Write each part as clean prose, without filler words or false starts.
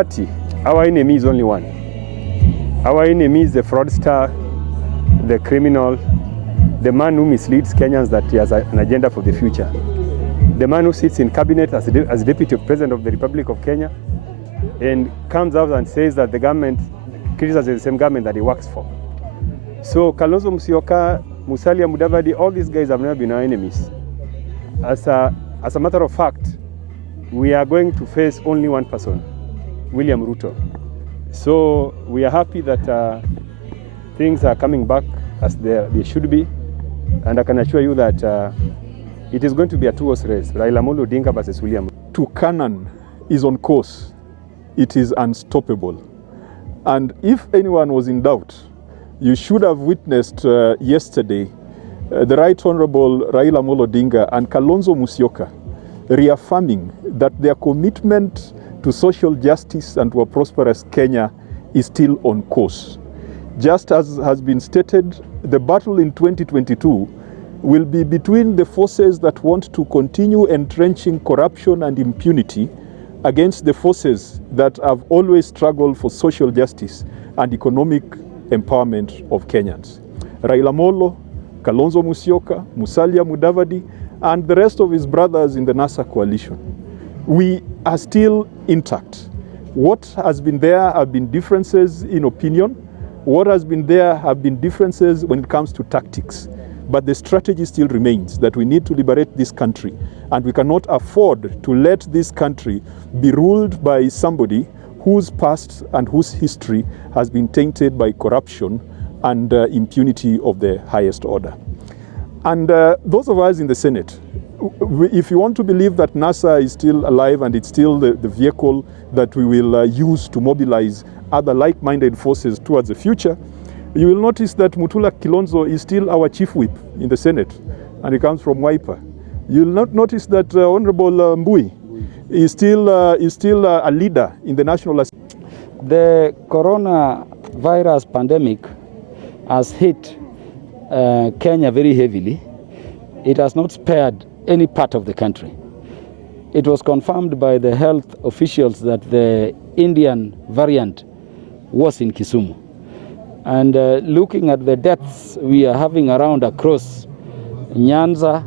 Party, our enemy is only one. Our enemy is the fraudster, the criminal, the man who misleads Kenyans that he has an agenda for the future. The man who sits in cabinet as Deputy President of the Republic of Kenya and comes out and says that the government criticizes the same government that he works for. So Kalonzo Musyoka, Musalia Mudavadi, all these guys have never been our enemies. As a matter of fact, we are going to face only one person, William Ruto. So we are happy that things are coming back as they should be. And I can assure you that it is going to be a two-horse race, Raila Amolo Odinga versus William. To Canaan is on course. It is unstoppable. And if anyone was in doubt, you should have witnessed yesterday the Right Honorable Raila Amolo Odinga and Kalonzo Musyoka reaffirming that their commitment to social justice and to a prosperous Kenya is still on course. Just as has been stated, the battle in 2022 will be between the forces that want to continue entrenching corruption and impunity against the forces that have always struggled for social justice and economic empowerment of Kenyans. Raila Amolo, Kalonzo Musyoka, Musalia Mudavadi, and the rest of his brothers in the NASA coalition. We are still intact. What has been there have been differences in opinion. What has been there have been differences when it comes to tactics. But the strategy still remains that we need to liberate this country, and we cannot afford to let this country be ruled by somebody whose past and whose history has been tainted by corruption and impunity of the highest order. And those of us in the Senate, if you want to believe that NASA is still alive and it's still the vehicle that we will use to mobilize other like-minded forces towards the future, you will notice that Mutula Kilonzo is still our chief whip in the Senate, and he comes from Wiper. You will not notice that Honorable Mbui is still a leader in the National Assembly. The coronavirus pandemic has hit Kenya very heavily. It has not spared any part of the country. It was confirmed by the health officials that the Indian variant was in Kisumu. And looking at the deaths we are having around across Nyanza,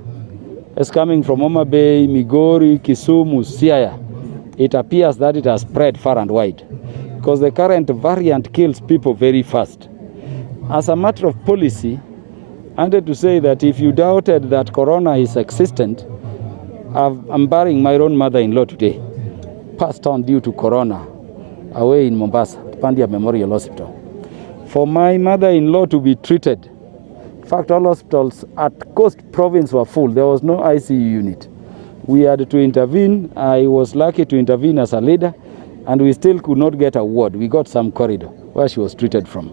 is coming from Homa Bay, Migori, Kisumu, Siaya, it appears that it has spread far and wide because the current variant kills people very fast. As a matter of policy, I wanted to say that if you doubted that corona is existent, I'm burying my own mother-in-law today, passed on due to corona, away in Mombasa, Pandia Memorial Hospital. For my mother-in-law to be treated, in fact, all hospitals at Coast Province were full. There was no ICU unit. We had to intervene. I was lucky to intervene as a leader, and we still could not get a ward. We got some corridor where she was treated from.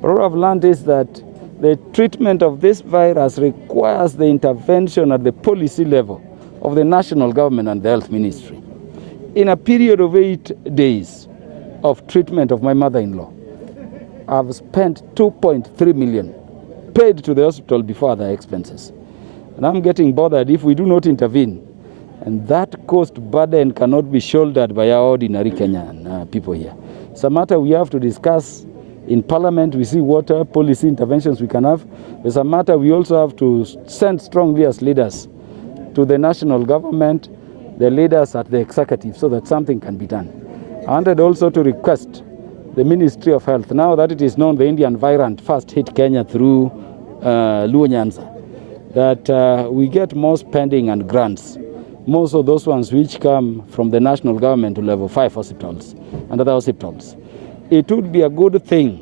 What I've learned is that the treatment of this virus requires the intervention at the policy level of the national government and the health ministry. In a period of 8 days of treatment of my mother-in-law, I've spent 2.3 million paid to the hospital before other expenses. And I'm getting bothered if we do not intervene. And that cost burden cannot be shouldered by our ordinary Kenyan people here. It's a matter we have to discuss in Parliament. We see what policy interventions we can have. It's a matter we also have to send strongly as leaders to the national government, the leaders at the executive, so that something can be done. I wanted also to request the Ministry of Health, now that it is known the Indian variant first hit Kenya through Luo Nyanza, that we get more spending and grants, most of those ones which come from the national government to level 5 hospitals and other hospitals. It would be a good thing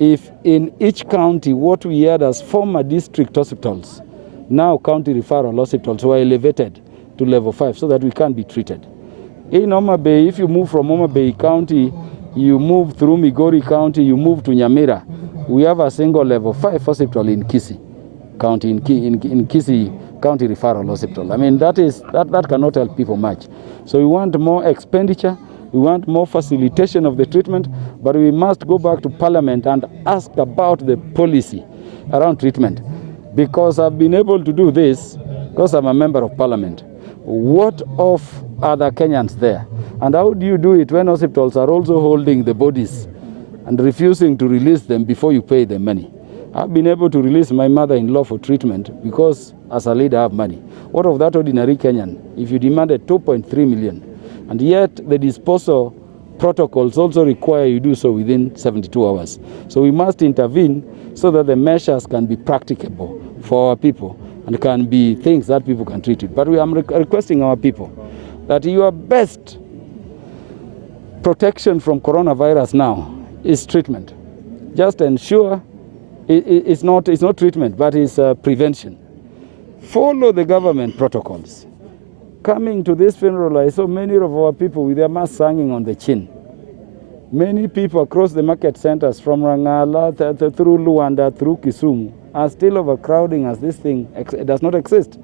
if in each county what we had as former district hospitals, now county referral hospitals, were elevated to level 5 so that we can be treated. In Homa Bay, if you move from Homa Bay County, you move through Migori County, you move to Nyamira, we have a single level 5 hospital in Kisii County, in Kisii County Referral Hospital. I mean, that cannot help people much. So we want more expenditure, we want more facilitation of the treatment, but we must go back to Parliament and ask about the policy around treatment. Because I've been able to do this because I'm a member of Parliament. What of other Kenyans there? And how do you do it when hospitals are also holding the bodies and refusing to release them before you pay them money? I've been able to release my mother-in-law for treatment because as a leader I have money. What of that ordinary Kenyan if you demanded 2.3 million? And yet the disposal protocols also require you do so within 72 hours. So we must intervene so that the measures can be practicable for our people and can be things that people can treat it. But we are requesting our people that your best protection from coronavirus now is treatment. Just ensure it's not treatment, but it's prevention. Follow the government protocols. Coming to this funeral, I saw many of our people with their masks hanging on the chin. Many people across the market centers from Rangala through Luanda, through Kisumu, are still overcrowding as this thing does not exist.